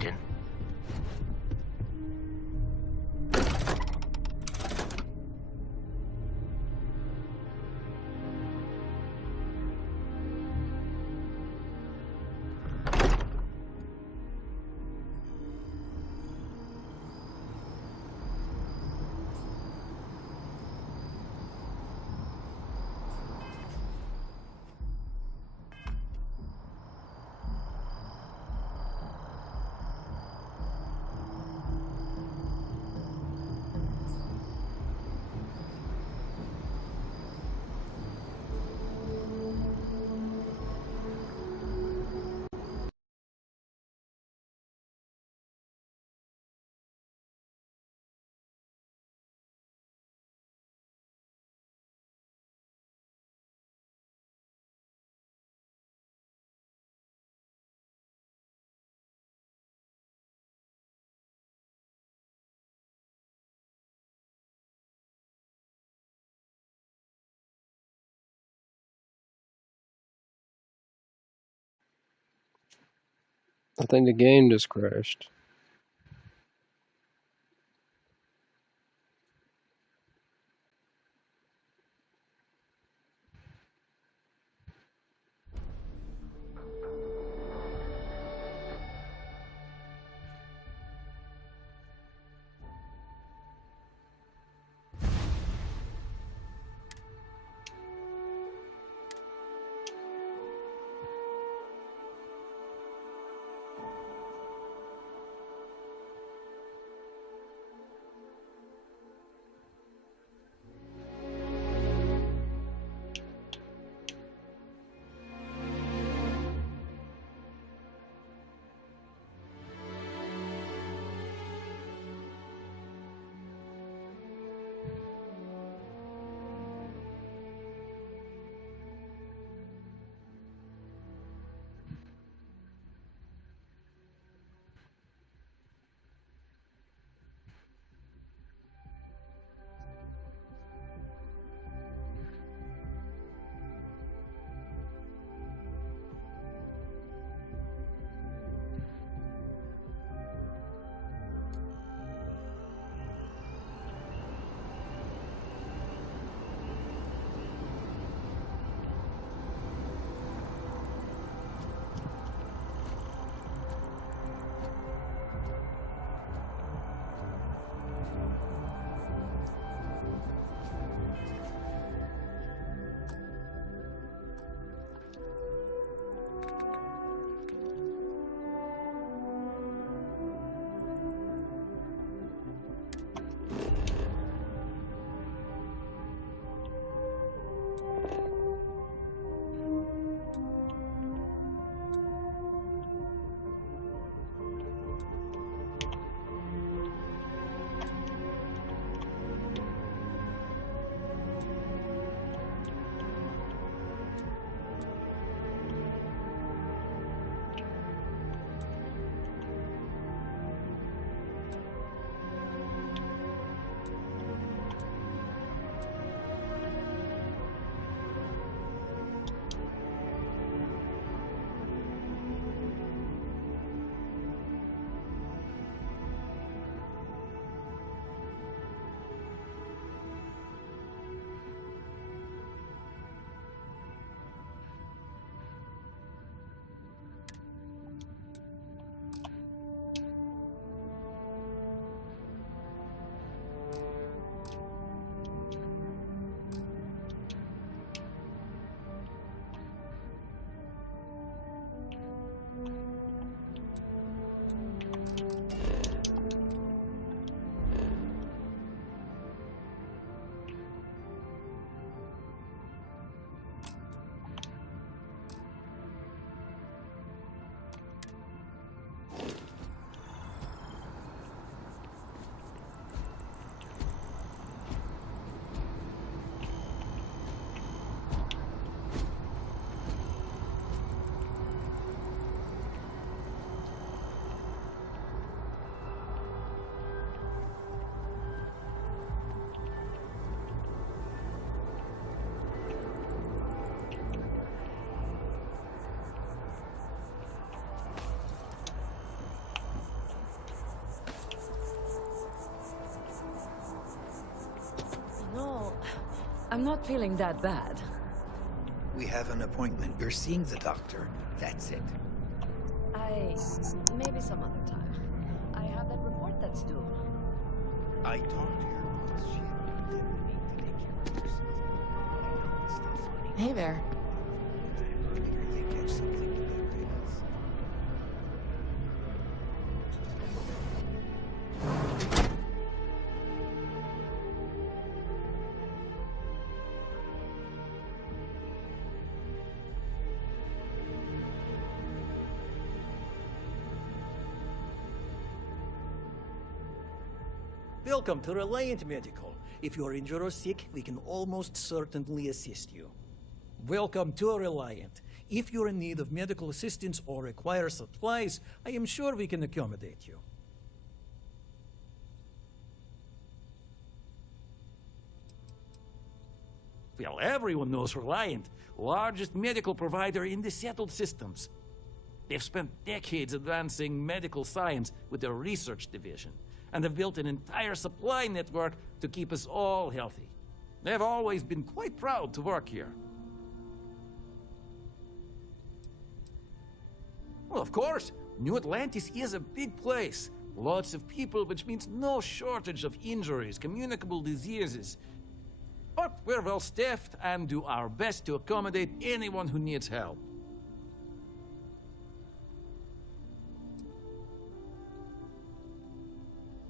Captain. I think the game just crashed. I'm not feeling that bad. We have an appointment. You're seeing the doctor. That's it. Maybe some other time. I have that report that's due. I talked to your boss. She agreed that we need to take care of yourself. I know it's still funny. Hey there. Earlier they catch something with their tails. Welcome to Reliant Medical. If you're injured or sick, we can almost certainly assist you. Welcome to Reliant. If you're in need of medical assistance or require supplies, I am sure we can accommodate you. Well, everyone knows Reliant, largest medical provider in the settled systems. They've spent decades advancing medical science with their research division, and have built an entire supply network to keep us all healthy. They've always been quite proud to work here. Well, of course, New Atlantis is a big place. Lots of people, which means no shortage of injuries, communicable diseases. But we're well staffed and do our best to accommodate anyone who needs help.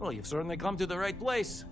Well, you've certainly come to the right place.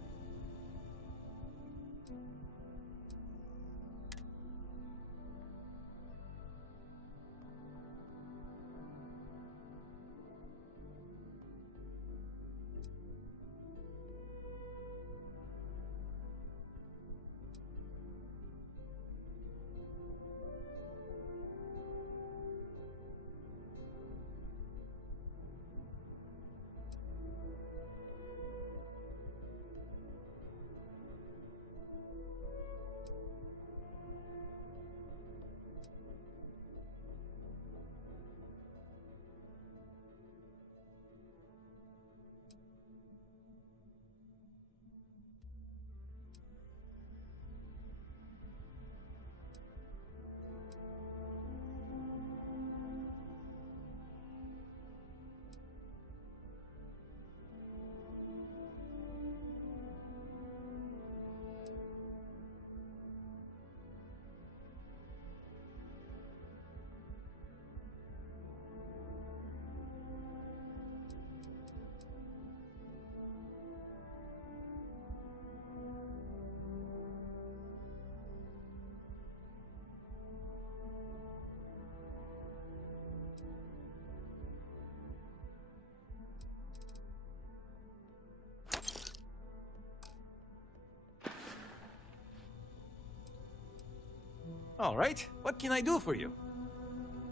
All right, what can I do for you?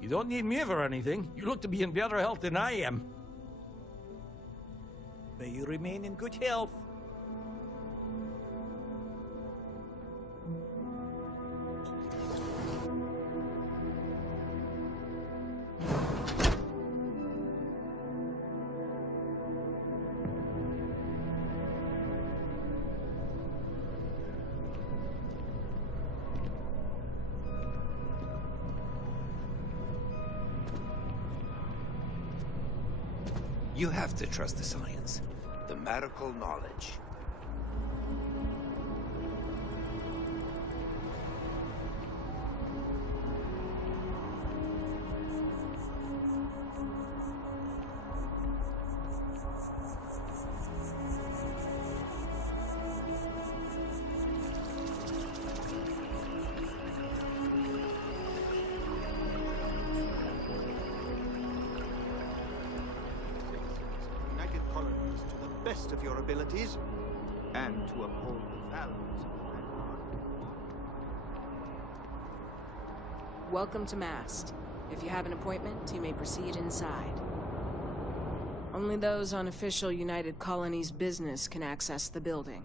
You don't need me for anything. You look to be in better health than I am. May you remain in good health. You have to trust the science, the medical knowledge. Best of your abilities, and to uphold the values of Vanguard. Welcome to Mast. If you have an appointment, you may proceed inside. Only those on official United Colonies business can access the building.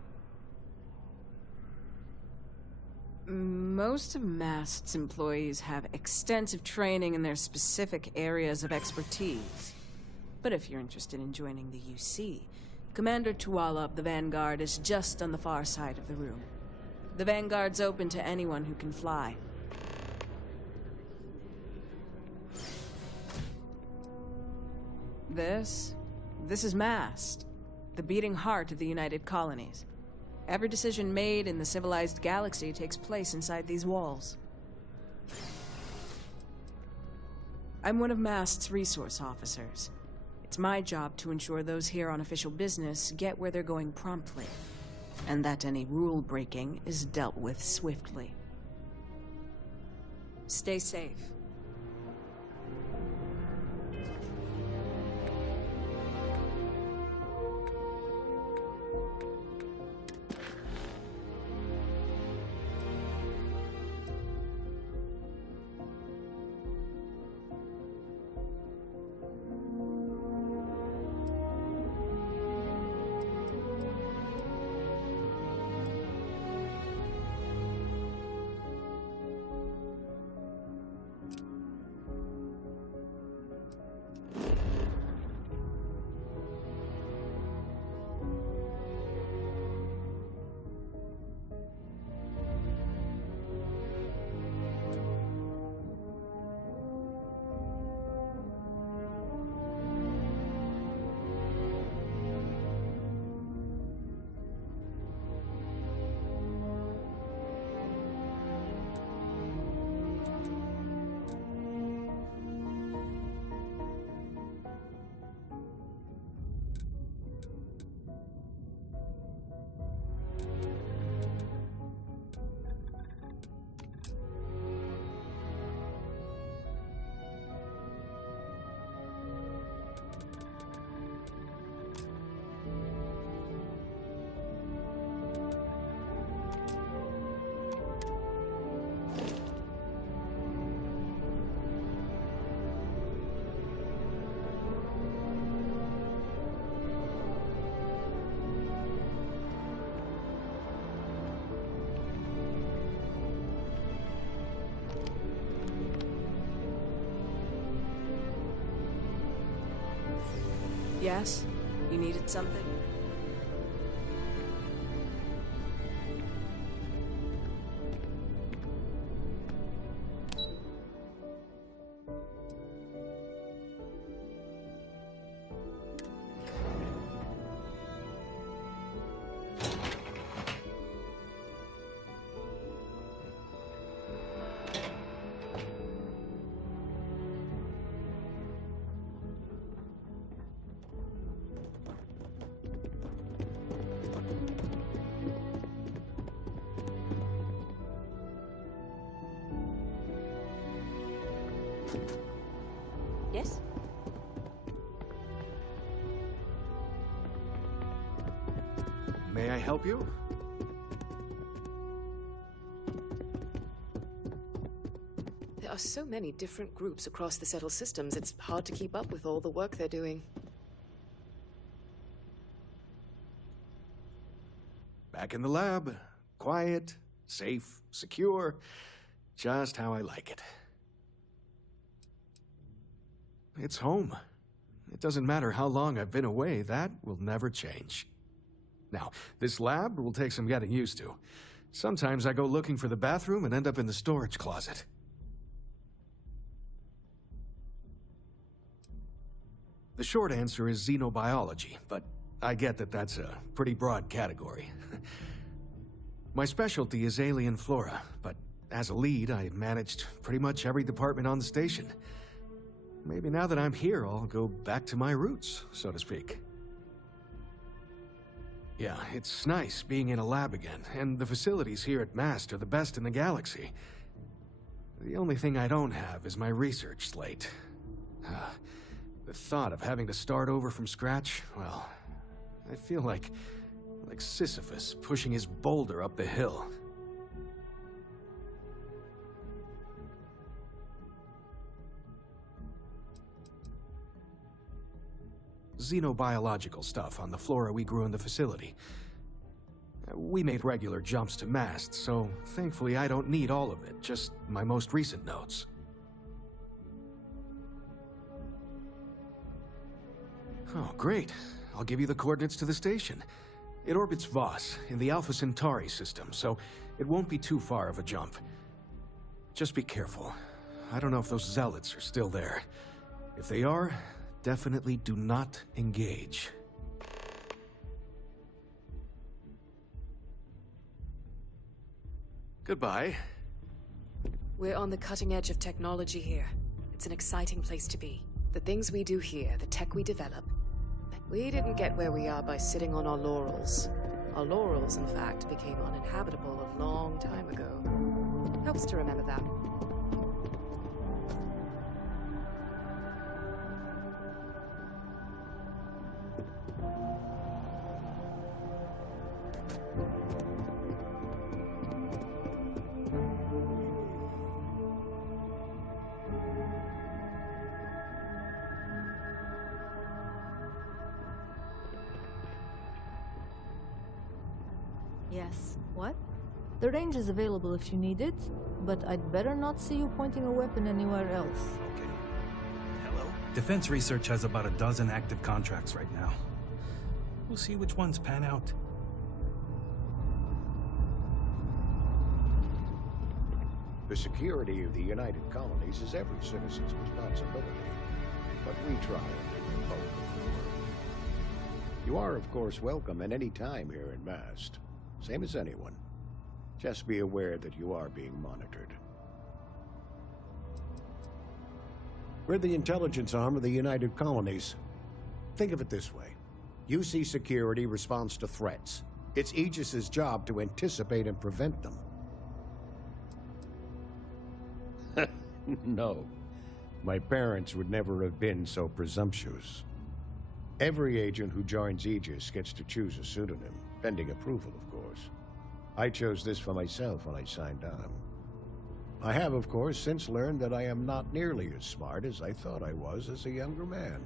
Most of Mast's employees have extensive training in their specific areas of expertise. But if you're interested in joining the UC, Commander Tuala of the Vanguard is just on the far side of the room. The Vanguard's open to anyone who can fly. This is Mast, the beating heart of the United Colonies. Every decision made in the civilized galaxy takes place inside these walls. I'm one of Mast's resource officers. It's my job to ensure those here on official business get where they're going promptly, and that any rule breaking is dealt with swiftly. Stay safe. Yes? You needed something? Yes? May I help you? There are so many different groups across the settled systems, it's hard to keep up with all the work they're doing. Back in the lab. Quiet, safe, secure. Just how I like it. It's home. It doesn't matter how long I've been away, that will never change. Now, this lab will take some getting used to. Sometimes I go looking for the bathroom and end up in the storage closet. The short answer is xenobiology, but I get that that's a pretty broad category. My specialty is alien flora, but as a lead, I managed pretty much every department on the station. Maybe now that I'm here, I'll go back to my roots, so to speak. Yeah, it's nice being in a lab again, and the facilities here at MAST are the best in the galaxy. The only thing I don't have is my research slate. The thought of having to start over from scratch, well, I feel like Sisyphus pushing his boulder up the hill. Xenobiological stuff on the flora we grew in the facility. We made regular jumps to MAST, so thankfully I don't need all of it, just my most recent notes. Oh, great. I'll give you the coordinates to the station. It orbits Voss, in the Alpha Centauri system, so It won't be too far of a jump. Just be careful. I don't know if those zealots are still there. If they are, definitely do not engage. Goodbye. We're on the cutting edge of technology here. It's an exciting place to be. The things we do here, the tech we develop, we didn't get where we are by sitting on our laurels. Our laurels, in fact, became uninhabitable a long time ago. Helps to remember that. Yes. What? The range is available if you need it, but I'd better not see you pointing a weapon anywhere else. Okay. Hello? Defense Research has about a dozen active contracts right now. We'll see which ones pan out. The security of the United Colonies is every citizen's responsibility, but we try and do both. You are, of course, welcome at any time here in Mast. Same as anyone. Just be aware that you are being monitored. We're the intelligence arm of the United Colonies. Think of it this way. UC Security responds to threats. It's Aegis's job to anticipate and prevent them. No. My parents would never have been so presumptuous. Every agent who joins Aegis gets to choose a pseudonym, pending approval, of course. I chose this for myself when I signed on. I have, of course, since learned that I am not nearly as smart as I thought I was as a younger man.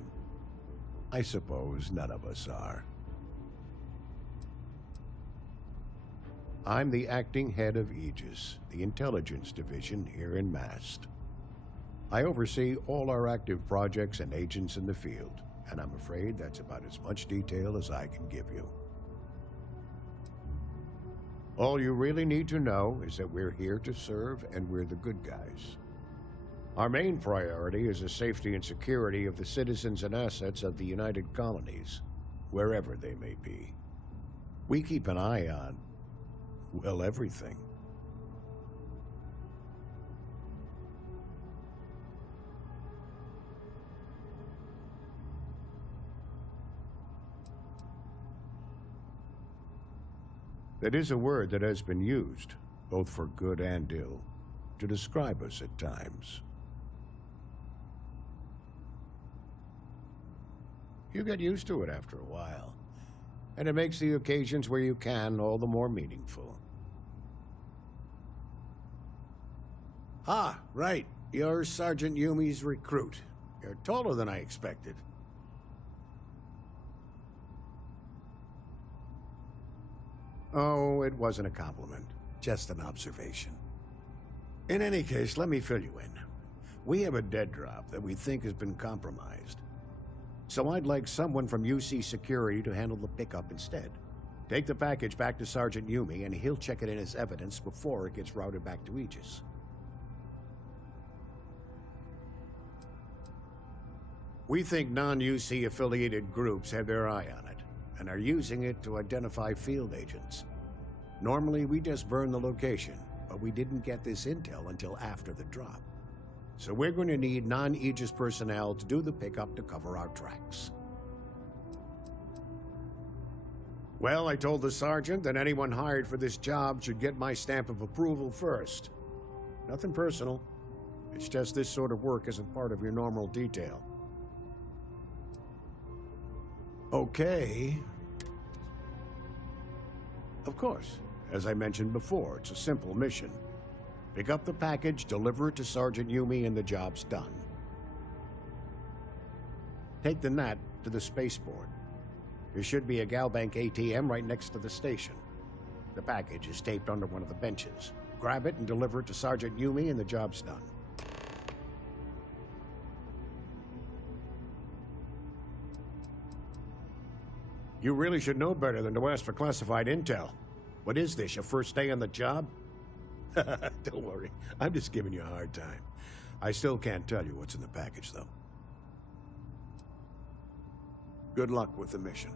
I suppose none of us are. I'm the acting head of Aegis, the intelligence division here in Mast. I oversee all our active projects and agents in the field, and I'm afraid that's about as much detail as I can give you. All you really need to know is that we're here to serve and we're the good guys. Our main priority is the safety and security of the citizens and assets of the United Colonies, wherever they may be. We keep an eye on, well, everything. That is a word that has been used, both for good and ill, to describe us at times. You get used to it after a while, and it makes the occasions where you can all the more meaningful. Ah, right. You're Sergeant Yumi's recruit. You're taller than I expected. Oh, it wasn't a compliment. Just an observation. In any case, let me fill you in. We have a dead drop that we think has been compromised. So I'd like someone from UC Security to handle the pickup instead. Take the package back to Sergeant Yumi, and he'll check it in as evidence before it gets routed back to Aegis. We think non-UC affiliated groups have their eye on it, and are using it to identify field agents. Normally, we just burn the location, but we didn't get this intel until after the drop. So we're going to need non-Aegis personnel to do the pickup to cover our tracks. Well, I told the sergeant that anyone hired for this job should get my stamp of approval first. Nothing personal. It's just this sort of work isn't part of your normal detail. Okay. Of course. As I mentioned before, it's a simple mission. Pick up the package, deliver it to Sergeant Yumi, and the job's done. Take the NAT to the spaceport. There should be a Galbank ATM right next to the station. The package is taped under one of the benches. Grab it and deliver it to Sergeant Yumi, and the job's done. You really should know better than to ask for classified intel. What is this, your first day on the job? Don't worry. I'm just giving you a hard time. I still can't tell you what's in the package, though. Good luck with the mission.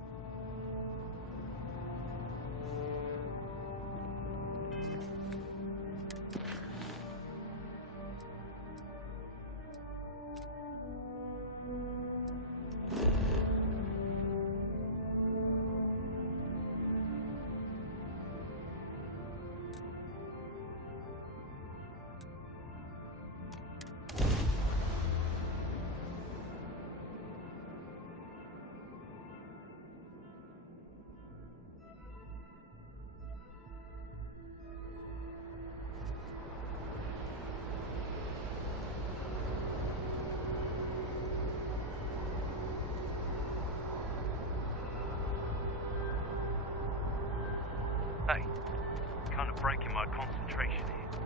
Hey, kind of breaking my concentration here.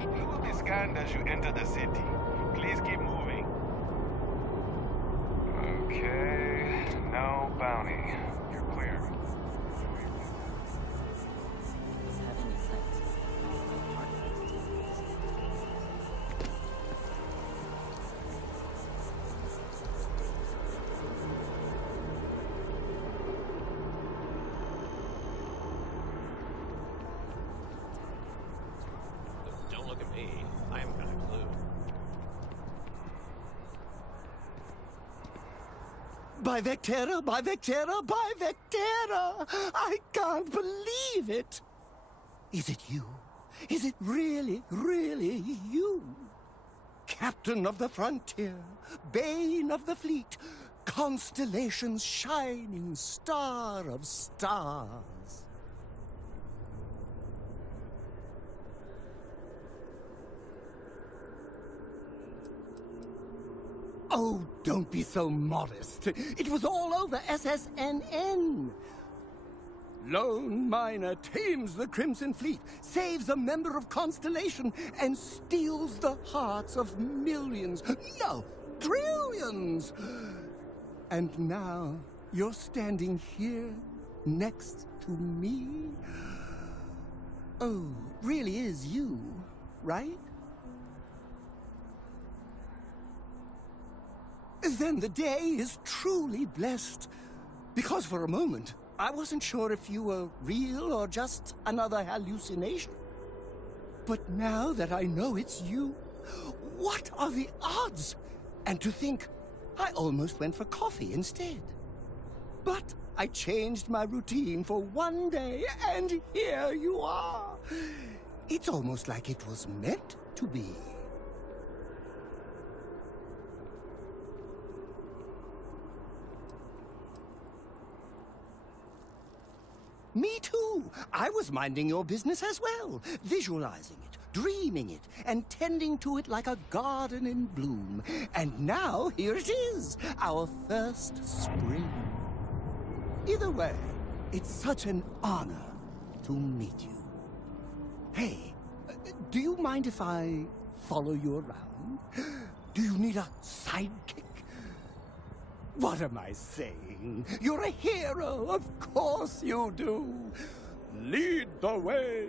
You will be scanned as you enter the city. Please keep moving. Okay, no bounty. You're clear. Don't look at me. I haven't got a clue. By Vectera, by Vectera, by Vectera! I can't believe it! Is it you? Is it really, really you? Captain of the frontier, bane of the fleet, constellation's shining star of stars. Oh, don't be so modest. It was all over SSNN. Lone miner tames the Crimson Fleet, saves a member of Constellation, and steals the hearts of millions, no, trillions. And now you're standing here next to me. Oh, really is you, right? Then the day is truly blessed. Because for a moment, I wasn't sure if you were real or just another hallucination. But now that I know it's you, what are the odds? And to think, I almost went for coffee instead. But I changed my routine for one day, and here you are. It's almost like it was meant to be. Me too. I was minding your business as well, visualizing it, dreaming it, and tending to it like a garden in bloom. And now, here it is, our first spring. Either way, it's such an honor to meet you. Hey, do you mind if I follow you around? Do you need a sidekick? What am I saying? You're a hero, of course you do. Lead the way.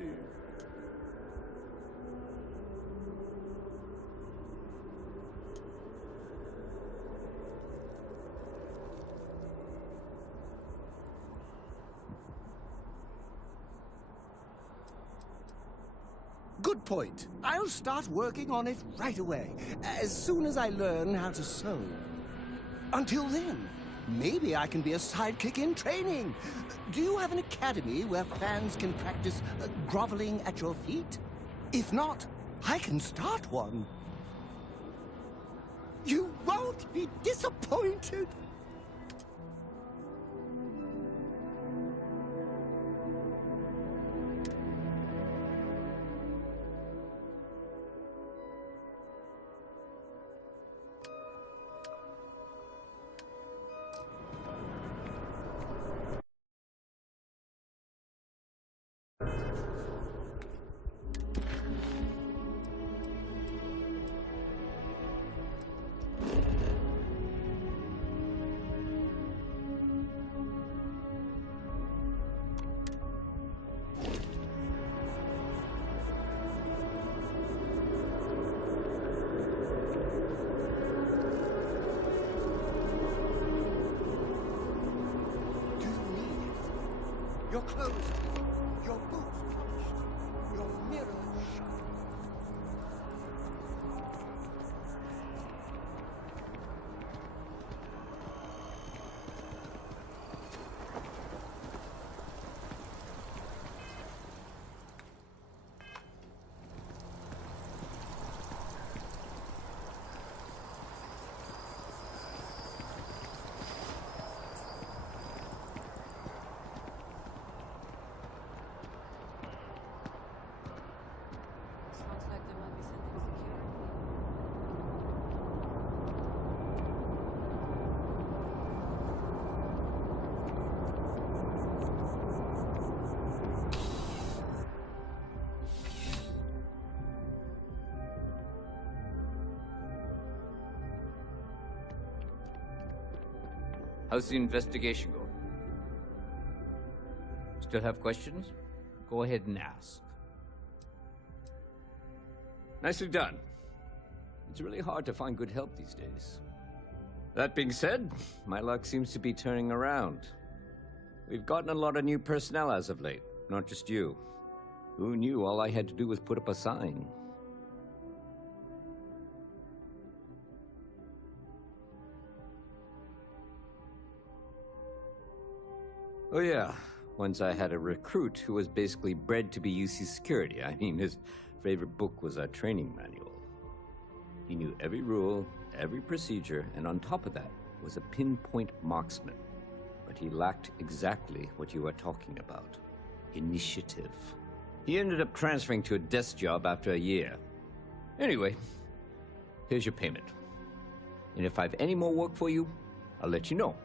Good point. I'll start working on it right away, as soon as I learn how to sew. Until then, maybe I can be a sidekick in training. Do you have an academy where fans can practice groveling at your feet? If not, I can start one. You won't be disappointed. Your clothes clean, your boots polished, your mirror shine. Sounds like they might be sending security. How's the investigation going? Still have questions? Go ahead and ask. Nicely done. It's really hard to find good help these days. That being said, my luck seems to be turning around. We've gotten a lot of new personnel as of late, not just you. Who knew all I had to do was put up a sign? Oh yeah, once I had a recruit who was basically bred to be UC security. I mean, his favorite book was our training manual. He knew every rule, every procedure, and on top of that was a pinpoint marksman. But he lacked exactly what you are talking about. Initiative. He ended up transferring to a desk job after a year. Anyway, here's your payment. And if I have any more work for you, I'll let you know.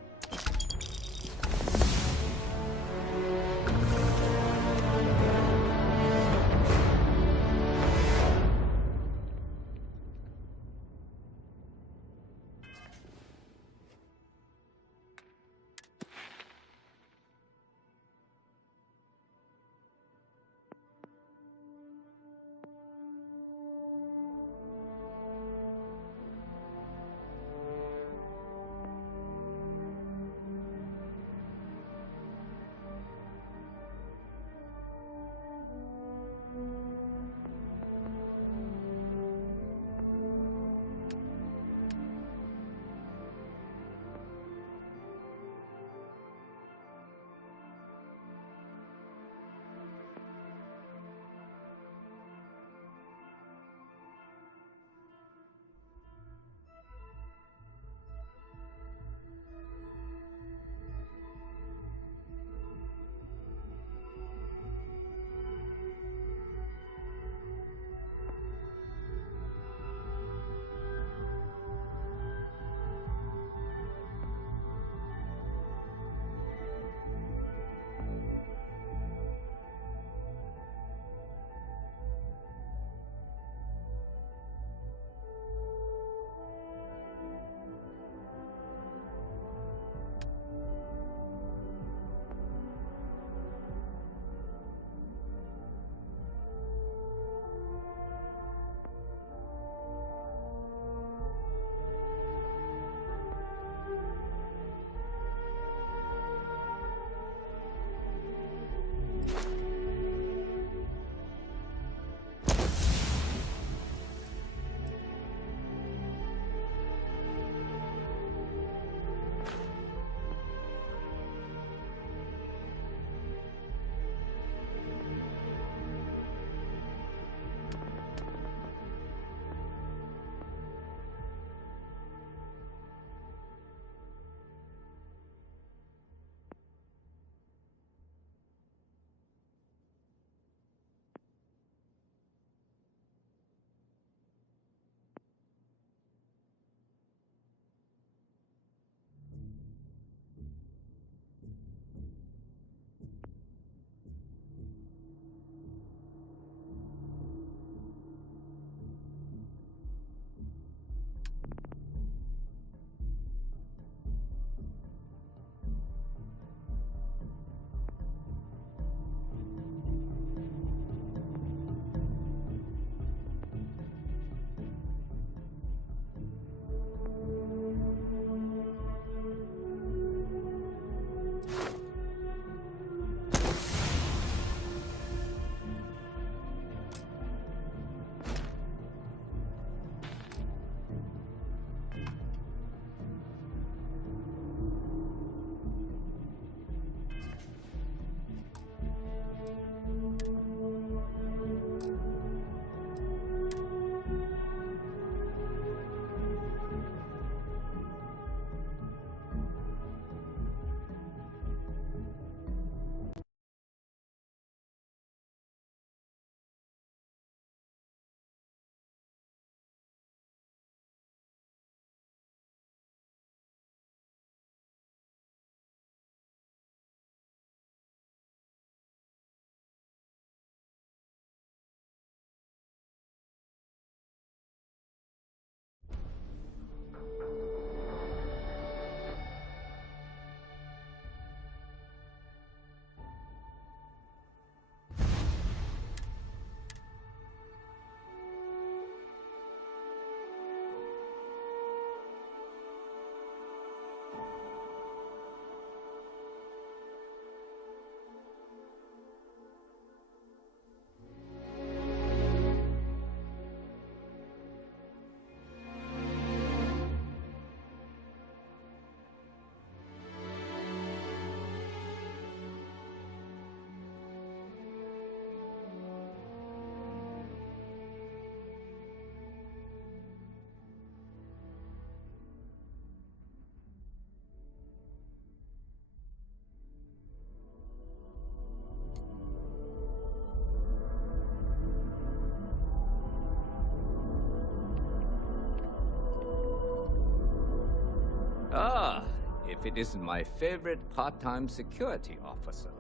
if it isn't my favorite part-time security officer.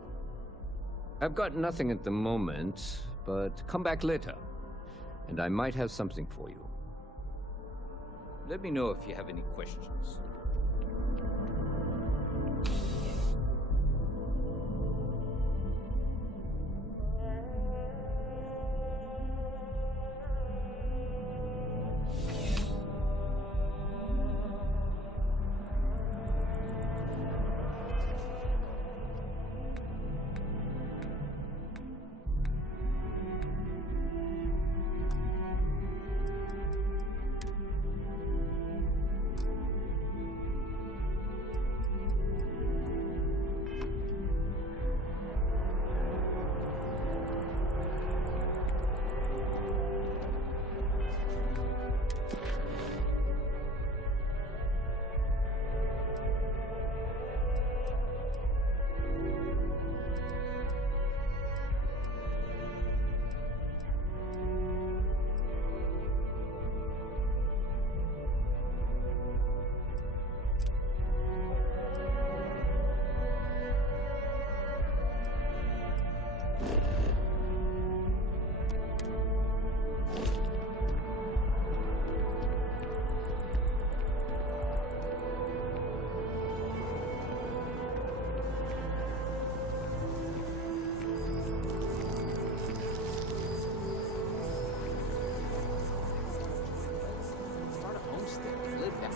I've got nothing at the moment, but come back later, and I might have something for you. Let me know if you have any questions.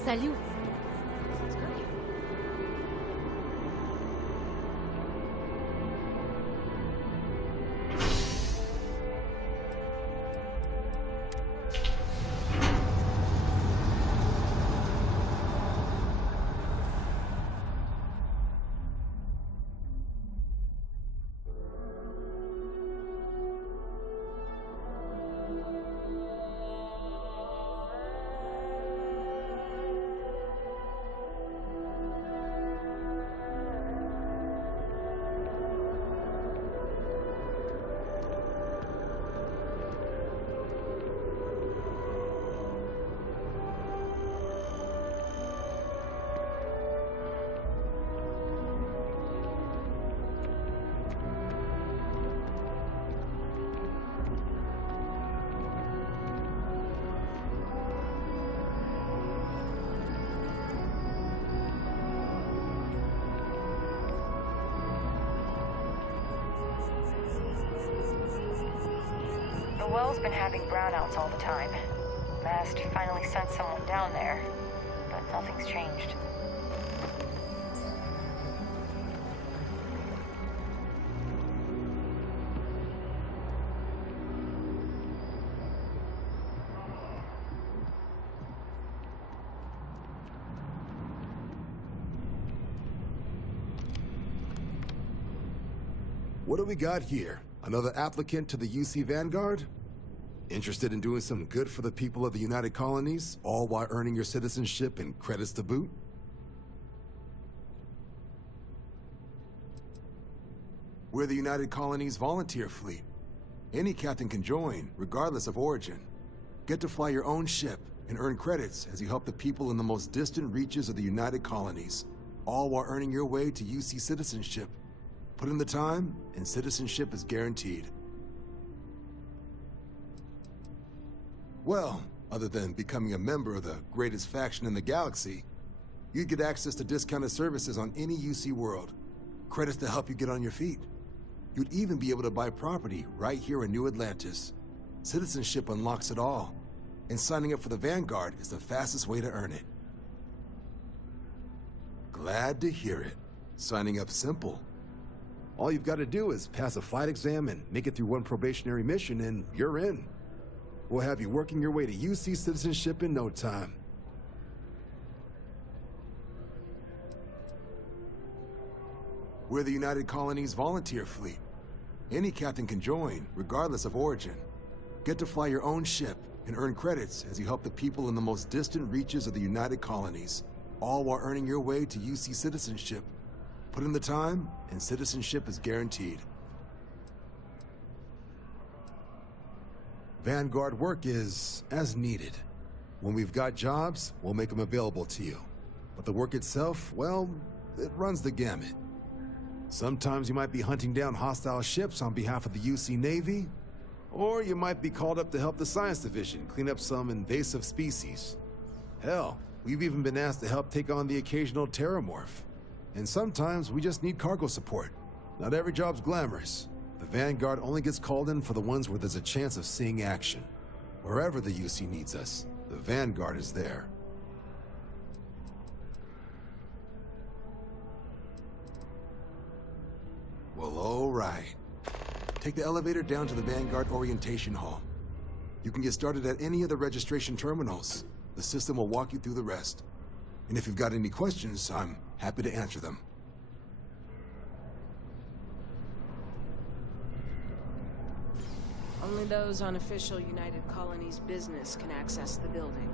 Salut. The well's been having brownouts all the time. Mast finally sent someone down there, but nothing's changed. What do we got here? Another applicant to the UC Vanguard? Interested in doing some good for the people of the United Colonies, all while earning your citizenship and credits to boot? We're the United Colonies Volunteer Fleet. Any captain can join, regardless of origin. Get to fly your own ship and earn credits as you help the people in the most distant reaches of the United Colonies, all while earning your way to UC citizenship. Put in the time, and citizenship is guaranteed. Well, other than becoming a member of the greatest faction in the galaxy, you get access to discounted services on any UC world, credits to help you get on your feet. You'd even be able to buy property right here in New Atlantis. Citizenship unlocks it all, and signing up for the Vanguard is the fastest way to earn it. Glad to hear it. Signing up's simple. All you've got to do is pass a flight exam and make it through one probationary mission, and you're in. We'll have you working your way to UC citizenship in no time. We're the United Colonies Volunteer Fleet. Any captain can join, regardless of origin. Get to fly your own ship and earn credits as you help the people in the most distant reaches of the United Colonies, all while earning your way to UC citizenship. Put in the time, and citizenship is guaranteed. Vanguard work is as needed. When we've got jobs, we'll make them available to you. But the work itself, well, it runs the gamut. Sometimes you might be hunting down hostile ships on behalf of the UC Navy, or you might be called up to help the Science Division clean up some invasive species. Hell, we've even been asked to help take on the occasional terramorph. And sometimes we just need cargo support. Not every job's glamorous. The Vanguard only gets called in for the ones where there's a chance of seeing action. Wherever the UC needs us, the Vanguard is there. Well, all right. Take the elevator down to the Vanguard Orientation Hall. You can get started at any of the registration terminals. The system will walk you through the rest. And if you've got any questions, I'm happy to answer them. Only those on official United Colonies business can access the building.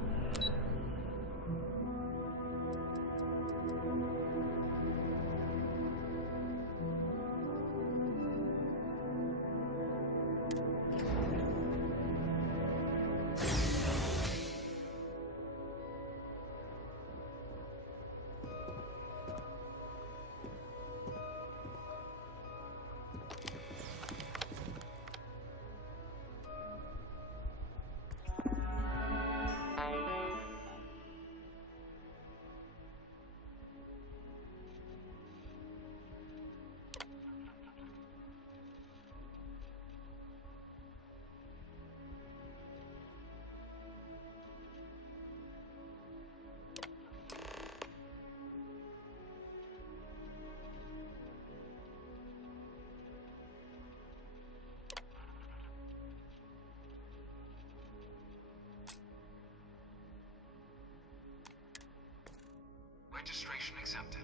Registration accepted.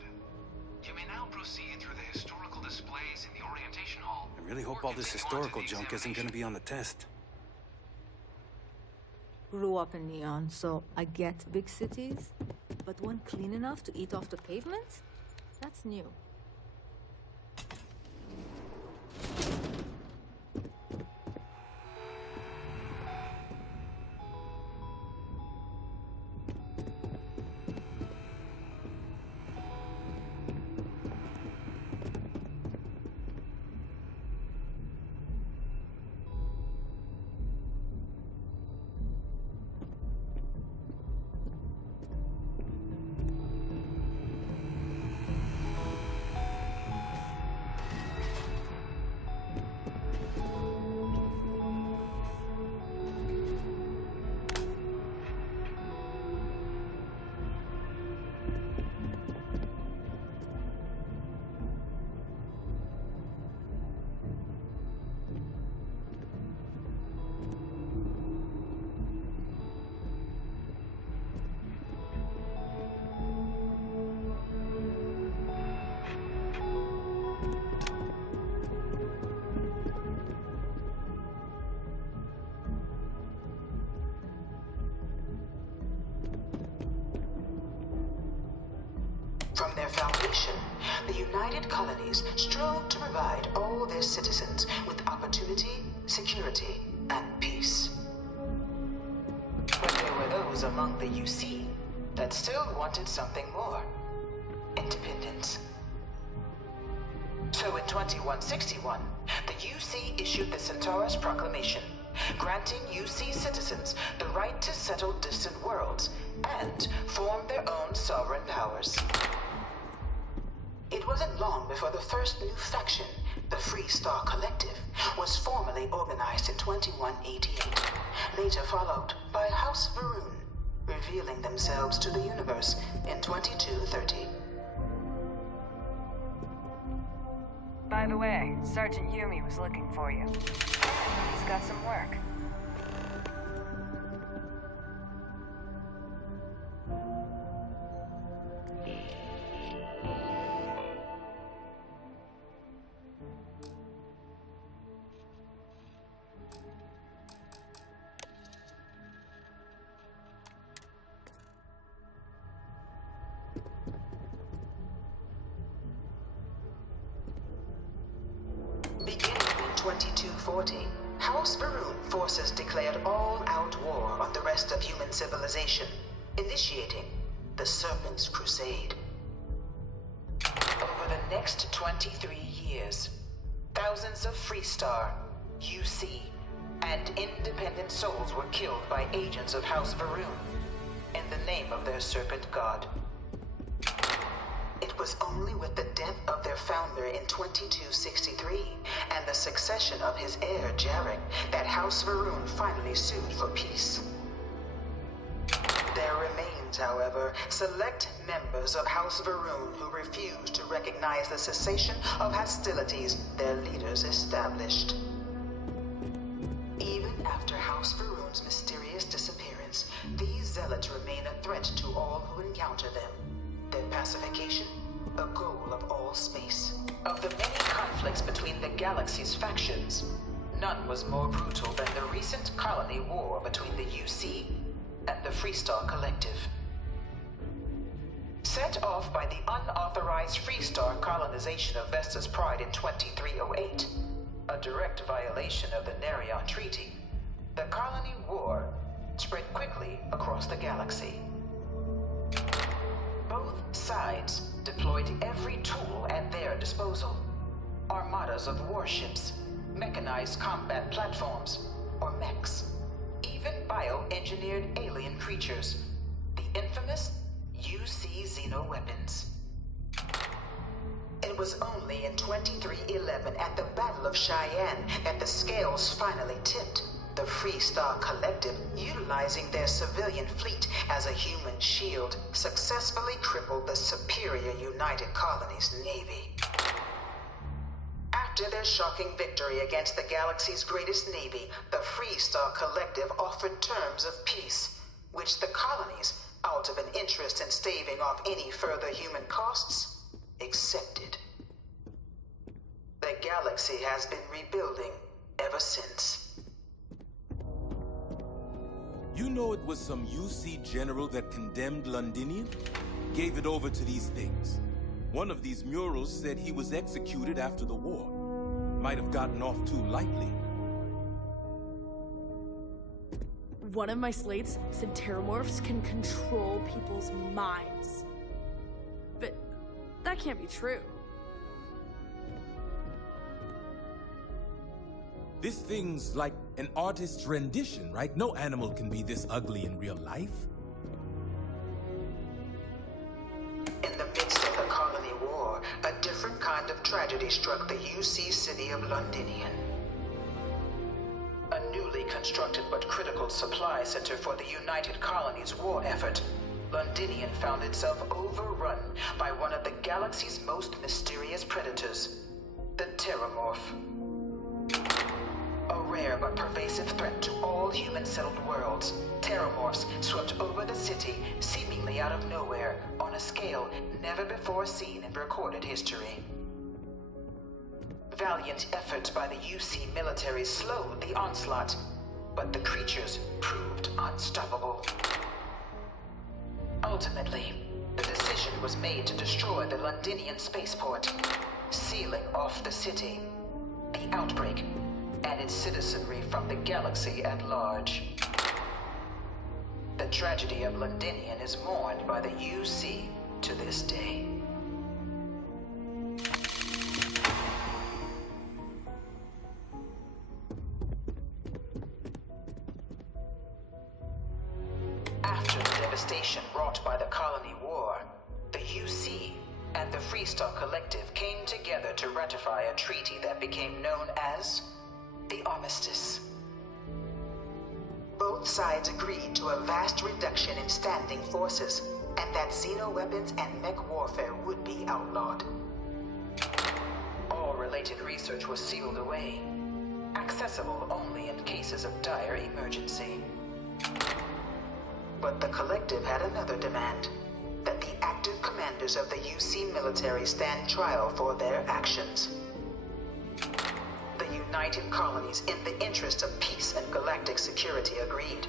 You may now proceed through the historical displays in the orientation hall. I really hope all this historical junk isn't gonna be on the test. Grew up in Neon, so I get big cities. But one clean enough to eat off the pavement? That's new. From their foundation, the United Colonies strove to provide all their citizens with opportunity, security, and peace. But there were those among the UC that still wanted something more. Independence. So in 2161, the UC issued the Centaurus Proclamation, granting UC citizens the right to settle distant worlds and form their own sovereign powers. It wasn't long before the first new faction, the Free Star Collective, was formally organized in 2188, later followed by House Varun, revealing themselves to the universe in 2230. By the way, Sergeant Yumi was looking for you. He's got some work. Beginning in 2240, House Varun forces declared all-out war on the rest of human civilization, initiating the Serpent's Crusade. Over the next 23 years, thousands of Freestar, UC, and independent souls were killed by agents of House Va'ruun in the name of their Serpent God. It was only with the death of their founder in 2263 and the succession of his heir, Jarek, that House Va'ruun finally sued for peace. There remains, however, select members of House Va'ruun who refuse to recognize the cessation of hostilities their leaders established. Even after House Va'ruun's mysterious disappearance, these zealots remain a threat to all who encounter them. Their pacification, a goal of all space. Of the many conflicts between the galaxy's factions, none was more brutal than the recent colony war between the UC and the Freestar Collective. Set off by the unauthorized Freestar colonization of Vesta's Pride in 2308, a direct violation of the Nerion Treaty, the colony war spread quickly across the galaxy. Both sides deployed every tool at their disposal. Armadas of warships, mechanized combat platforms, or mechs, even bioengineered alien creatures, the infamous UC xenoweapons. It was only in 2311 at the Battle of Cheyenne that the scales finally tipped. The Freestar Collective, utilizing their civilian fleet as a human shield, successfully crippled the superior United Colonies Navy. After their shocking victory against the galaxy's greatest navy, the Freestar Collective offered terms of peace, which the colonies, out of an interest in staving off any further human costs, accepted. The galaxy has been rebuilding ever since. You know it was some UC general that condemned Londinium? Gave it over to these things. One of these murals said he was executed after the war. Might have gotten off too lightly. One of my slates said terramorphs can control people's minds. But that can't be true. This thing's like an artist's rendition, right? No animal can be this ugly in real life. In the midst of the colony war, a different kind of tragedy struck the UC city of Londinium. A newly constructed but critical supply center for the United Colonies' war effort, Londinium found itself overrun by one of the galaxy's most mysterious predators, the Terramorph. A rare but pervasive threat to all human-settled worlds, Terramorphs swept over the city, seemingly out of nowhere, on a scale never before seen in recorded history. Valiant efforts by the UC military slowed the onslaught, but the creatures proved unstoppable. Ultimately, the decision was made to destroy the Londinian spaceport, sealing off the city, the outbreak, and its citizenry from the galaxy at large. The tragedy of Londinium is mourned by the UC to this day. After the devastation wrought by the colony war, the UC and the Freestar Collective came together to ratify a treaty that became known as the Armistice. Both sides agreed to a vast reduction in standing forces, and that xenoweapons and mech warfare would be outlawed. All related research was sealed away, accessible only in cases of dire emergency. But the Collective had another demand, that the active commanders of the UC military stand trial for their actions. The United Colonies, in the interest of peace and galactic security, agreed.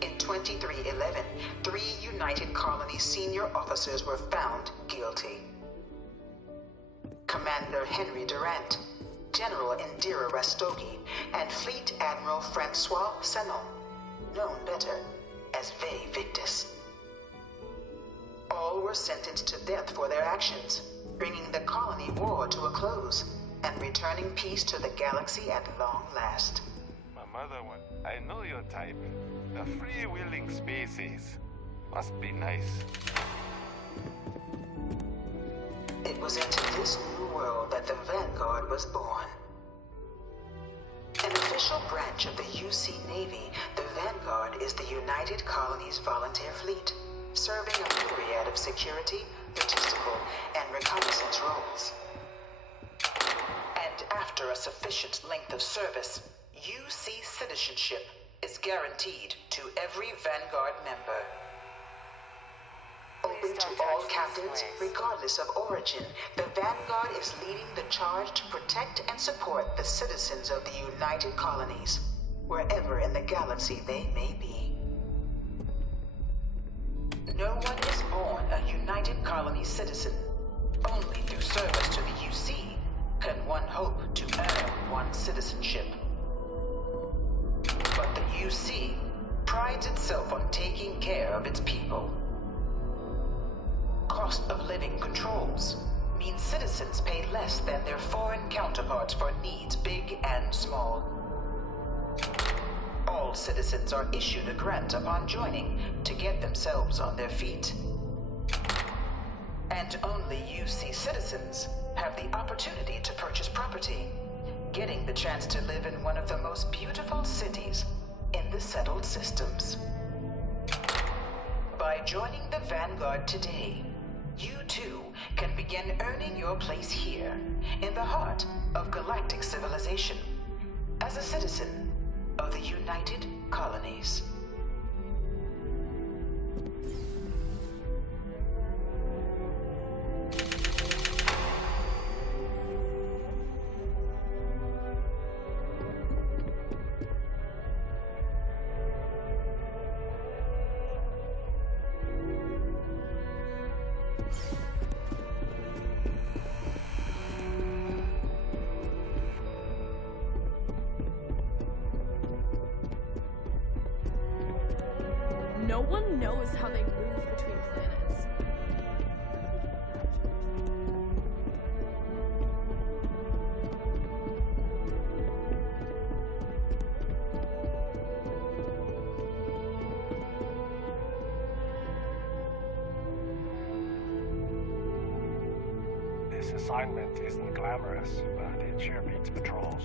In 2311, 3 United Colonies senior officers were found guilty. Commander Henry Durant, General Indira Rastogi, and Fleet Admiral Francois Sanon, known better as Ve Victus. All were sentenced to death for their actions, bringing the colony war to a close and returning peace to the galaxy at long last. My mother would. I know your type. The freewheeling species. Must be nice. It was into this new world that the Vanguard was born. An official branch of the UC Navy, the Vanguard is the United Colonies Volunteer Fleet, serving a myriad of security, logistical, and reconnaissance roles. And after a sufficient length of service, UC citizenship is guaranteed to every Vanguard member. Open to all captains, regardless of origin, the Vanguard is leading the charge to protect and support the citizens of the United Colonies, wherever in the galaxy they may be. No one is born a United Colony citizen. Only through service to the UC can one hope to earn one's citizenship. But the UC prides itself on taking care of its people. Cost of living controls mean citizens pay less than their foreign counterparts for needs big and small. All citizens are issued a grant upon joining to get themselves on their feet. And only UC citizens have the opportunity to purchase property, getting the chance to live in one of the most beautiful cities in the settled systems. By joining the Vanguard today, you too can begin earning your place here, in the heart of galactic civilization, as a citizen of the United Colonies. No one knows how they move between planets. This assignment isn't glamorous, but it sure beats patrols.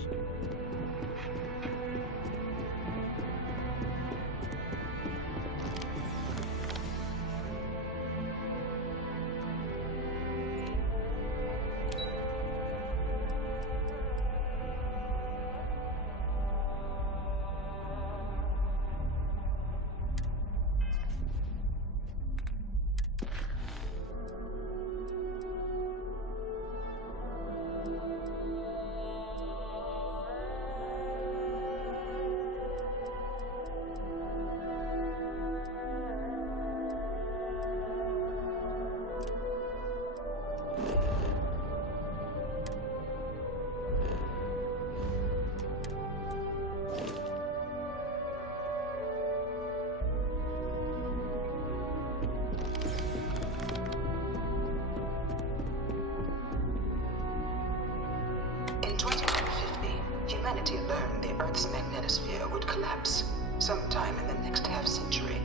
In 2150, humanity learned the Earth's magnetosphere would collapse sometime in the next half-century,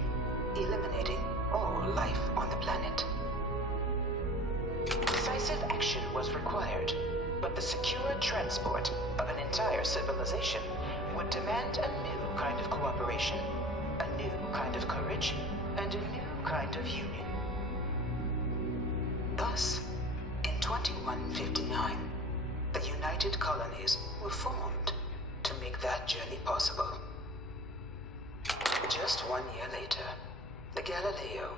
eliminating all life on the planet. Decisive action was required, but the secure transport of an entire civilization would demand a new kind of cooperation, a new kind of courage, and a new kind of union. Thus, in 2159, the United Colonies were formed to make that journey possible. Just 1 year later, the Galileo,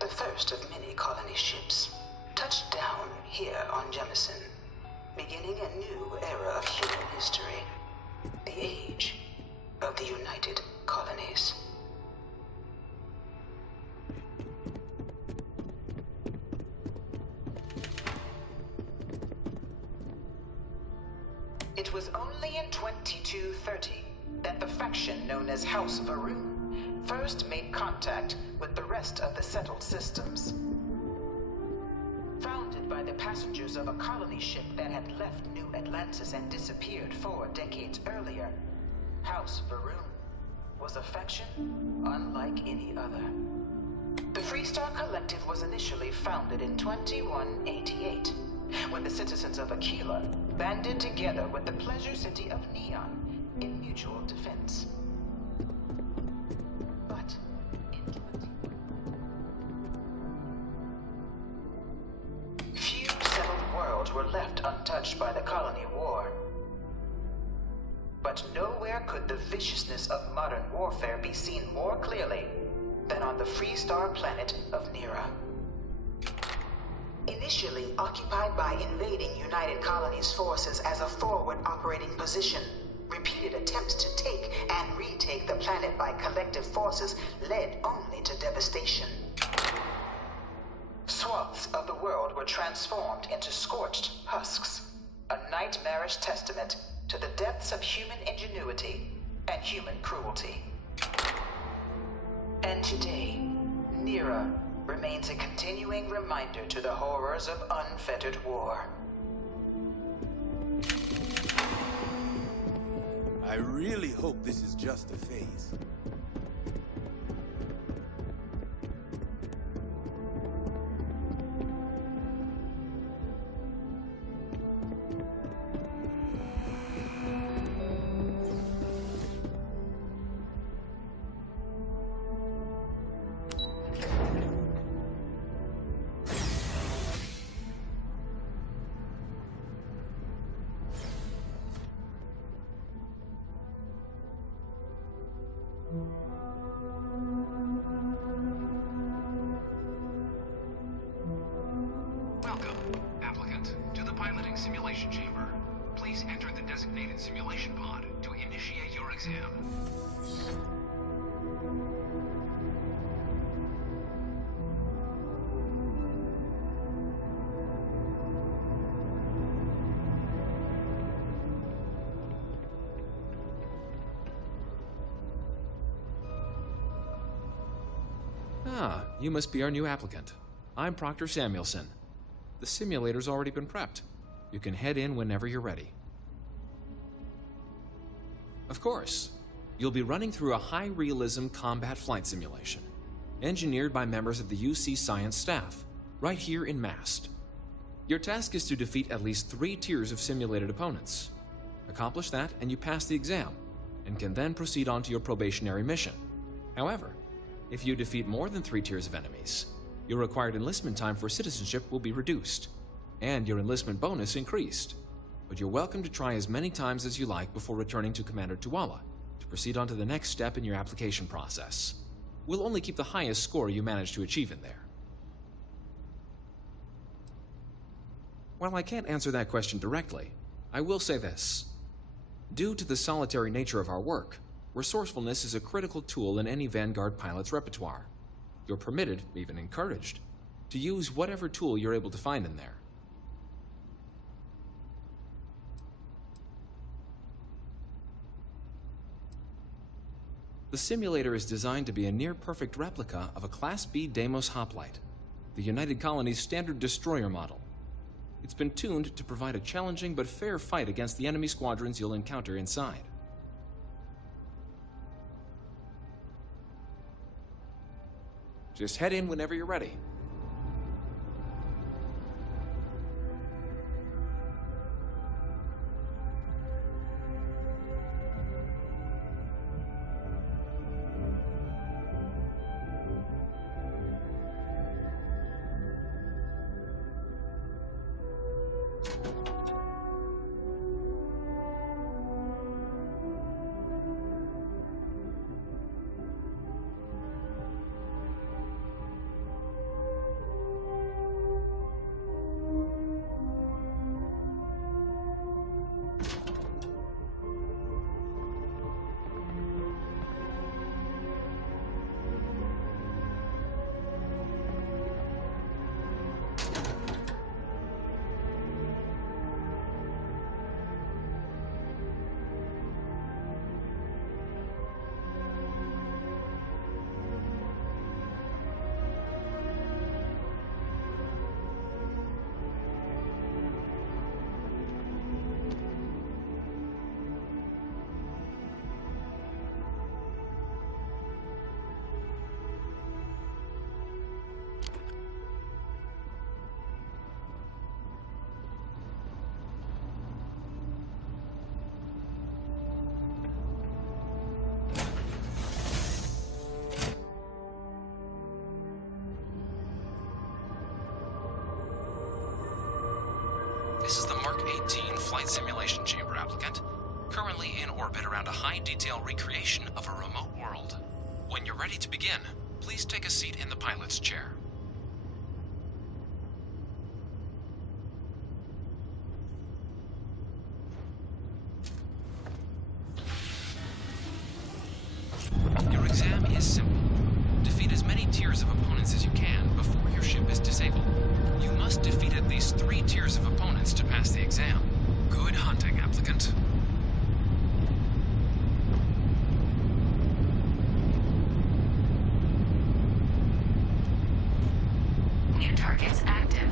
the first of many colony ships, touched down here on Jemison, beginning a new era of human history, the age of the United Colonies. It was only in 2230 that the faction known as House of Arun first made contact with the rest of the settled systems. by the passengers of a colony ship that had left New Atlantis and disappeared 4 decades earlier. House Varun was a faction unlike any other. The Freestar Collective was initially founded in 2188, when the citizens of Aquila banded together with the Pleasure City of Neon in mutual defense. But few settled worlds were left untouched by the colony war. But nowhere could the viciousness of modern warfare be seen more clearly than on the Freestar planet of Nira. Initially occupied by invading United Colonies forces as a forward operating position, repeated attempts to take and retake the planet by collective forces led only to devastation. Swaths of the world were transformed into scorched husks, a nightmarish testament to the depths of human ingenuity and human cruelty. And today, Nira remains a continuing reminder to the horrors of unfettered war. I really hope this is just a phase. Welcome, applicant, to the piloting simulation chamber. Please enter the designated simulation pod to initiate your exam. Ah, you must be our new applicant. I'm Proctor Samuelson. The simulator's already been prepped. You can head in whenever you're ready. Of course, you'll be running through a high-realism combat flight simulation, engineered by members of the UC Science staff, right here in MAST. Your task is to defeat at least 3 tiers of simulated opponents. Accomplish that, and you pass the exam, and can then proceed on to your probationary mission. However, if you defeat more than 3 tiers of enemies, your required enlistment time for citizenship will be reduced, and your enlistment bonus increased. But you're welcome to try as many times as you like before returning to Commander Tuala to proceed on to the next step in your application process. We'll only keep the highest score you manage to achieve in there. While I can't answer that question directly, I will say this. Due to the solitary nature of our work, resourcefulness is a critical tool in any Vanguard pilot's repertoire. You're permitted, even encouraged, to use whatever tool you're able to find in there. The simulator is designed to be a near-perfect replica of a Class B Deimos hoplite, the United Colony's standard destroyer model. It's been tuned to provide a challenging but fair fight against the enemy squadrons you'll encounter inside. Just head in whenever you're ready. This is the Mark 18 Flight Simulation Chamber applicant, currently in orbit around a high-detail recreation of a remote world. When you're ready to begin, please take a seat in the pilot's chair. Your exam is simple. Defeat as many tiers of opponents as you can before your ship is disabled. You must defeat at least 3 tiers of opponents to pass the exam. Good hunting, applicant. New targets active.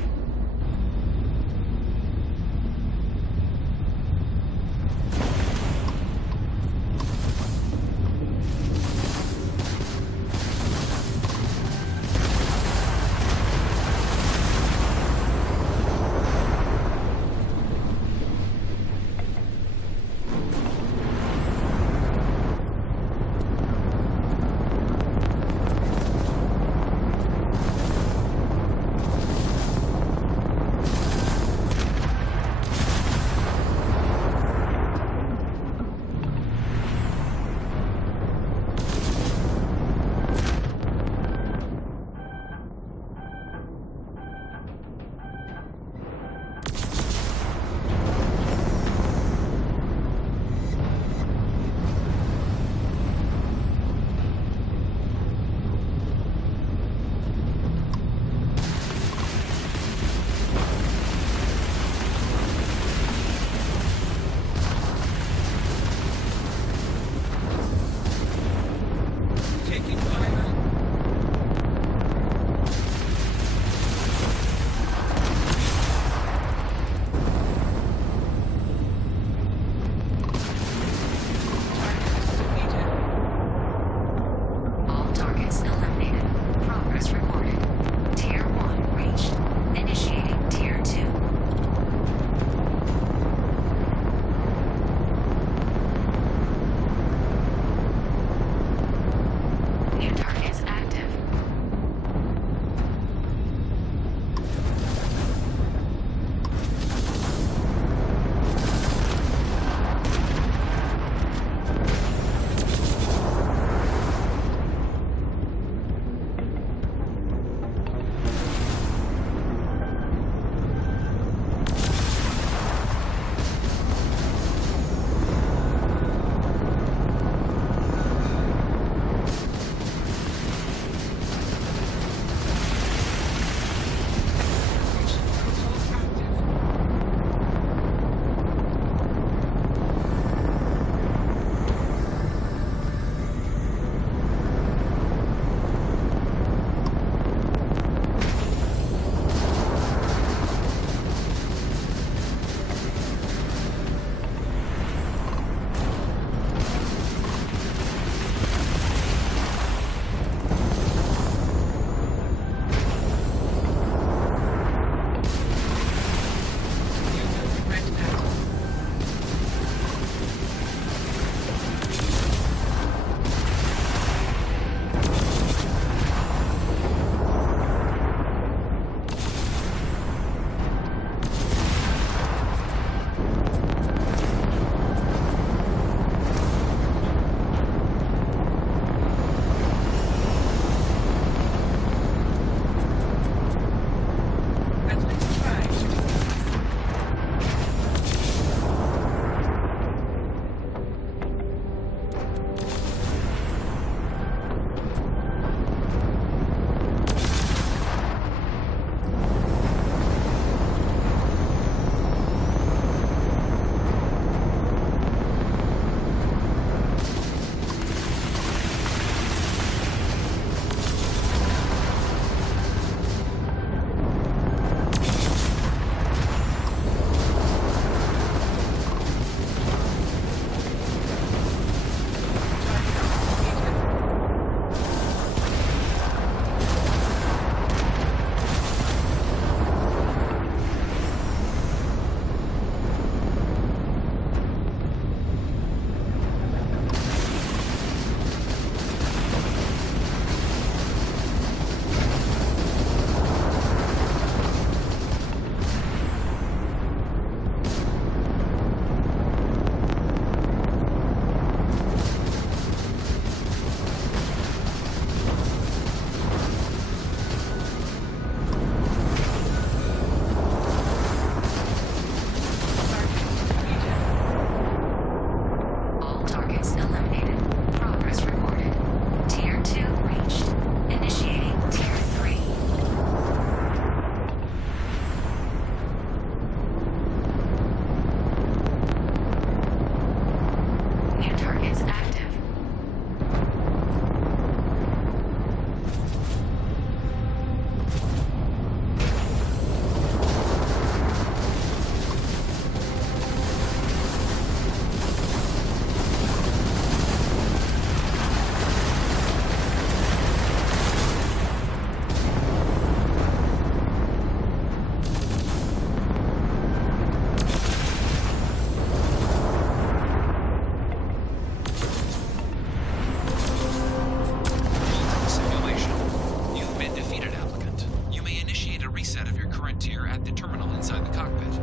comfortable inside the cockpit,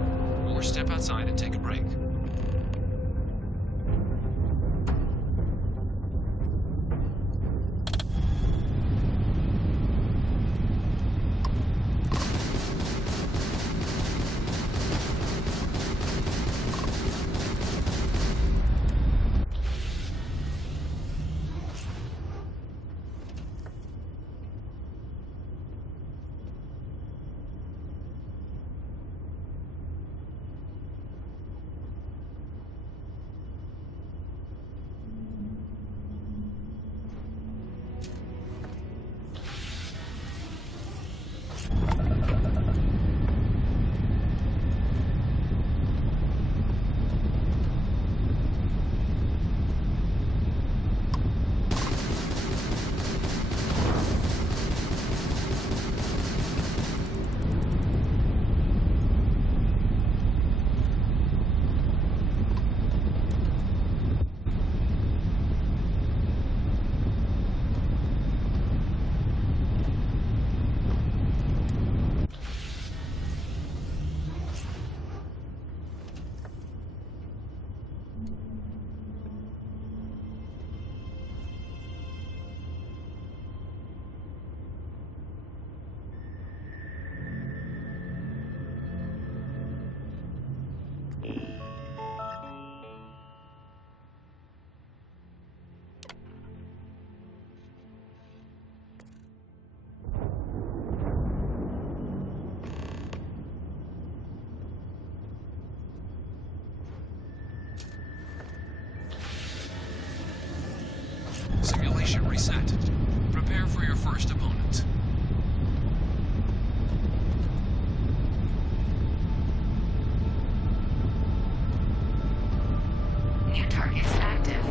or step outside and take a break. Simulation reset. Prepare for your first opponent. New targets active.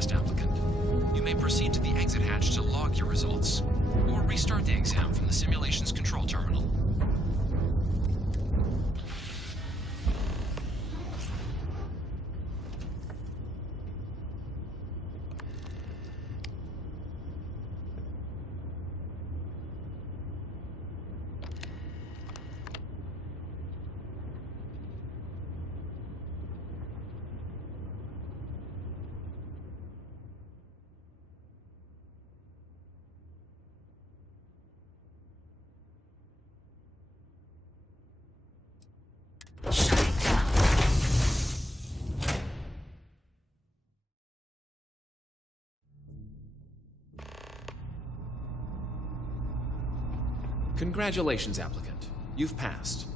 passed, applicant. You may proceed to the exit hatch to log your results, or restart the exam from the simulation's control terminal. Congratulations, applicant. You've passed.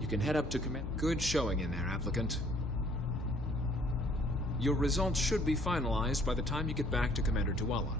You can head up to command. Good showing in there, applicant. Your results should be finalized by the time you get back to Commander Tuala.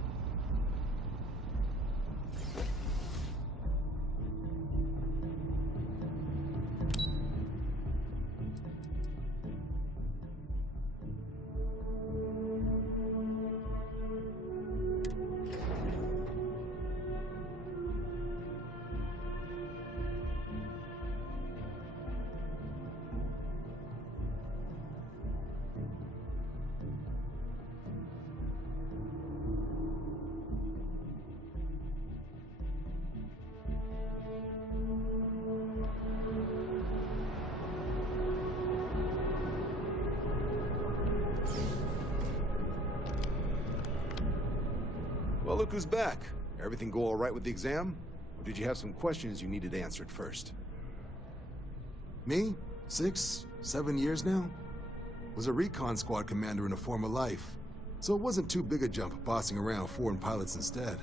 Well, look who's back. Everything go all right with the exam? Or did you have some questions you needed answered first? Me? 6, 7 years now? Was a recon squad commander in a former life, so it wasn't too big a jump bossing around foreign pilots instead.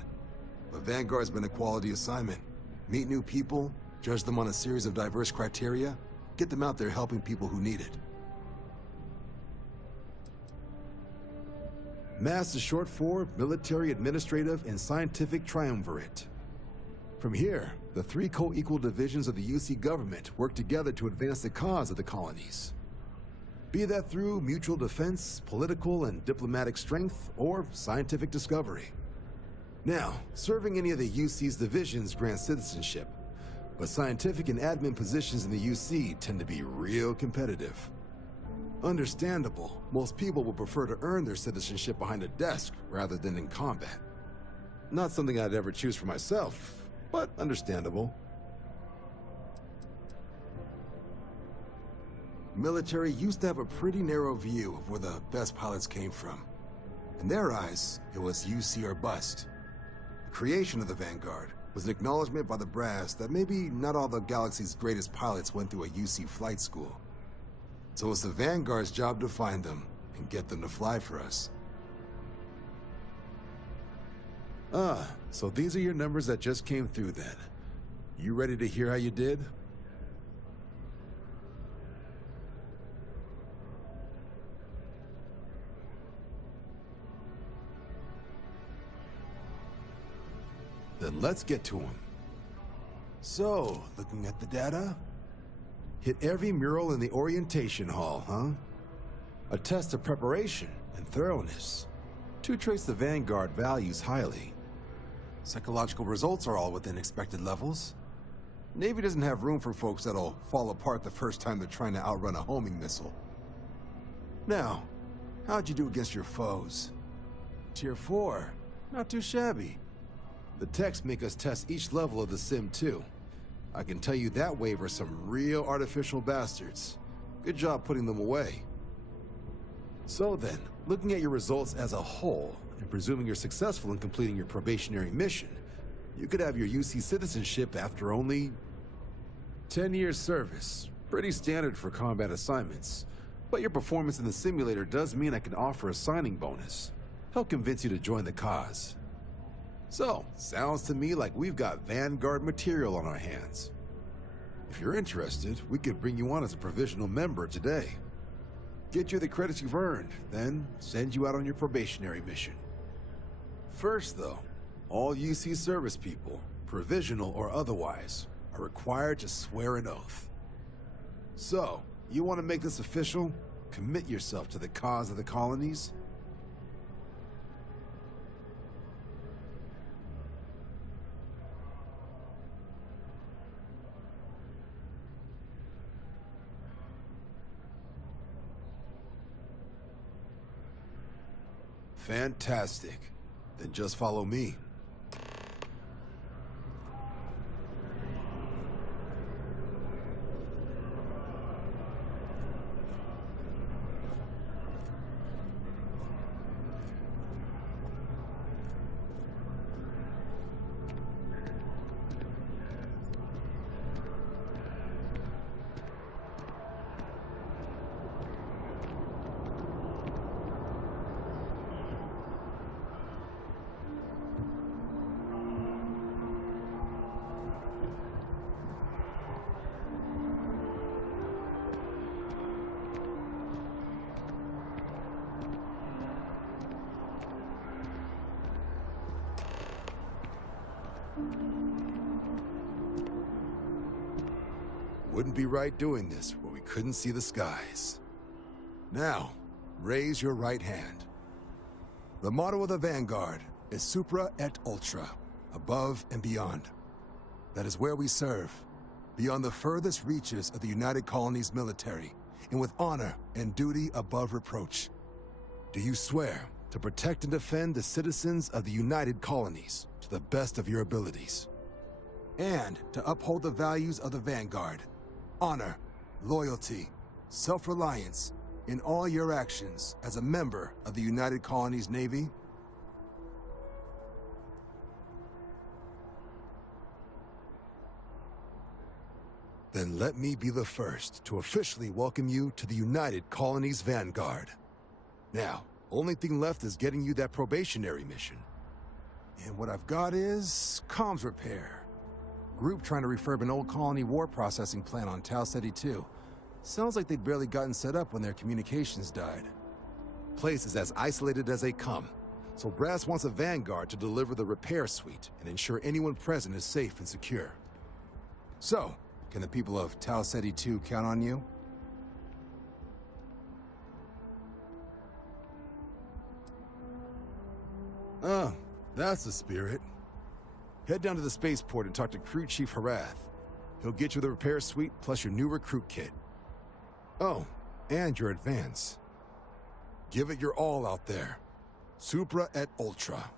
But Vanguard's been a quality assignment. Meet new people, judge them on a series of diverse criteria, get them out there helping people who need it. MAST is short for Military, Administrative, and Scientific Triumvirate. From here, the 3 co-equal divisions of the UC government work together to advance the cause of the colonies. Be that through mutual defense, political and diplomatic strength, or scientific discovery. Now, serving any of the UC's divisions grants citizenship, but scientific and admin positions in the UC tend to be real competitive. Understandable, most people would prefer to earn their citizenship behind a desk rather than in combat. Not something I'd ever choose for myself, but understandable. Military used to have a pretty narrow view of where the best pilots came from. In their eyes, it was UC or bust. The creation of the Vanguard was an acknowledgement by the brass that maybe not all the galaxy's greatest pilots went through a UC flight school. So it's the Vanguard's job to find them and get them to fly for us. So these are your numbers that just came through then. You ready to hear how you did? Then let's get to them. So, looking at the data, hit every mural in the orientation hall, huh? A test of preparation and thoroughness. 2 traits the Vanguard values highly. Psychological results are all within expected levels. Navy doesn't have room for folks that'll fall apart the first time they're trying to outrun a homing missile. Now, how'd you do against your foes? Tier 4, not too shabby. The techs make us test each level of the sim too. I can tell you that wave are some real artificial bastards. Good job putting them away. So then, looking at your results as a whole, and presuming you're successful in completing your probationary mission, you could have your UC citizenship after only 10 years service. Pretty standard for combat assignments. But your performance in the simulator does mean I can offer a signing bonus. Help convince you to join the cause. So, sounds to me like we've got Vanguard material on our hands. If you're interested, we could bring you on as a provisional member today. Get you the credits you've earned, then send you out on your probationary mission. First though, all UC service people, provisional or otherwise, are required to swear an oath. So, you want to make this official? Commit yourself to the cause of the colonies? Fantastic. Then just follow me. Wouldn't be right doing this where we couldn't see the skies. Now, raise your right hand. The motto of the Vanguard is Supra et Ultra, above and beyond. That is where we serve, beyond the furthest reaches of the United Colonies military, and with honor and duty above reproach. Do you swear to protect and defend the citizens of the United Colonies to the best of your abilities? And to uphold the values of the Vanguard, honor, loyalty, self-reliance in all your actions as a member of the United Colonies Navy? Then let me be the first to officially welcome you to the United Colonies Vanguard. Now, only thing left is getting you that probationary mission. And what I've got is comms repair. Group trying to refurb an old colony war processing plant on Tau Ceti 2. Sounds like they'd barely gotten set up when their communications died. Place is as isolated as they come, so Brass wants a Vanguard to deliver the repair suite and ensure anyone present is safe and secure. So, can the people of Tau Ceti 2 count on you? Oh, that's the spirit. Head down to the spaceport and talk to Crew Chief Harath. He'll get you the repair suite plus your new recruit kit. Oh, and your advance. Give it your all out there. Supra et Ultra.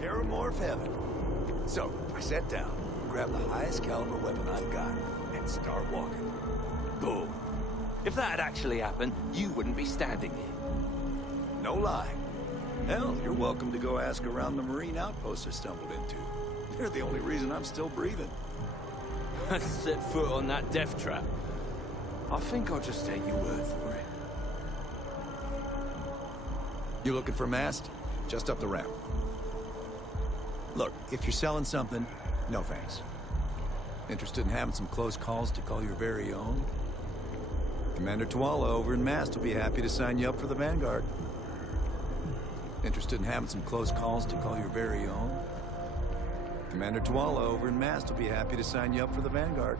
Terramorph heaven. So, I sat down, grabbed the highest caliber weapon I've got, and start walking. Boom. If that had actually happened, you wouldn't be standing here. No lie. Hell, you're welcome to go ask around the Marine outpost I stumbled into. They're the only reason I'm still breathing. Set foot on that death trap. I think I'll just take your word for it. You looking for mast? Just up the ramp. Look, if you're selling something, no thanks. Interested in having some close calls to call your very own? Commander Tuala over in Mast will be happy to sign you up for the Vanguard. Interested in having some close calls to call your very own? Commander Tuala over in Mast will be happy to sign you up for the Vanguard.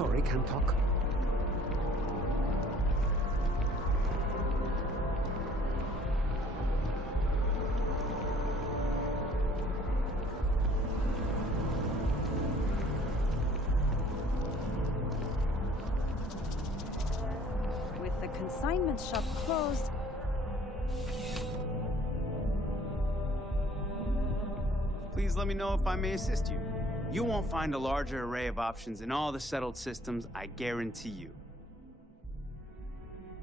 Sorry, can't talk. With the consignment shop closed, Please let me know if I may assist you. You won't find a larger array of options in all the settled systems, I guarantee you.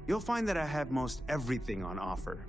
You'll find that I have most everything on offer.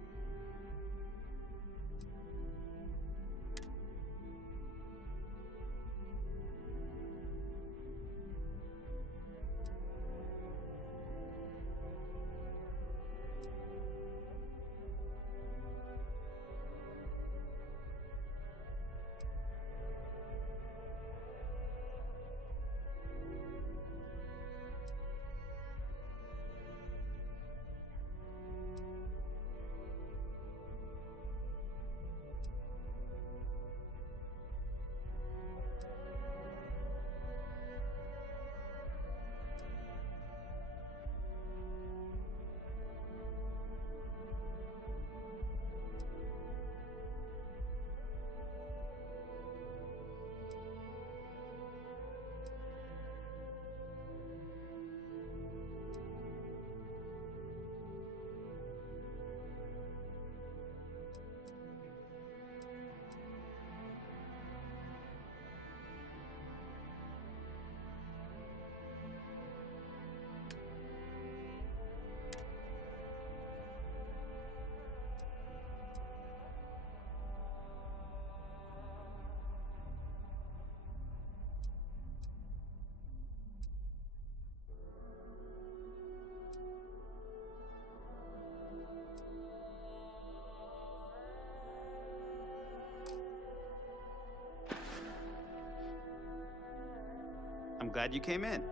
glad you came in.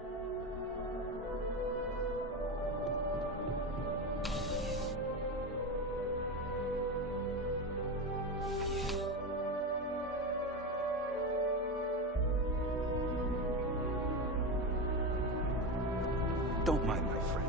Don't mind my friend.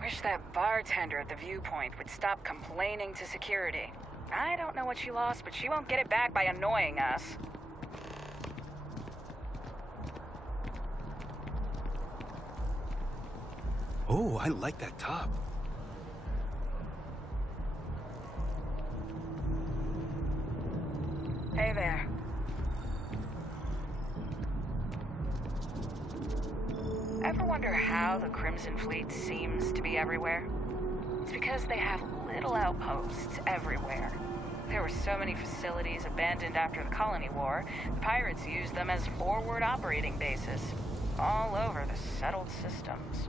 Wish that bartender at the viewpoint would stop complaining to security. I don't know what she lost, but she won't get it back by annoying us. Oh, I like that top. Hey there. Ever wonder how the Crimson Fleet seems to be everywhere? It's because they have little outposts everywhere. There were so many facilities abandoned after the Colony War, the pirates used them as forward operating bases all over the settled systems.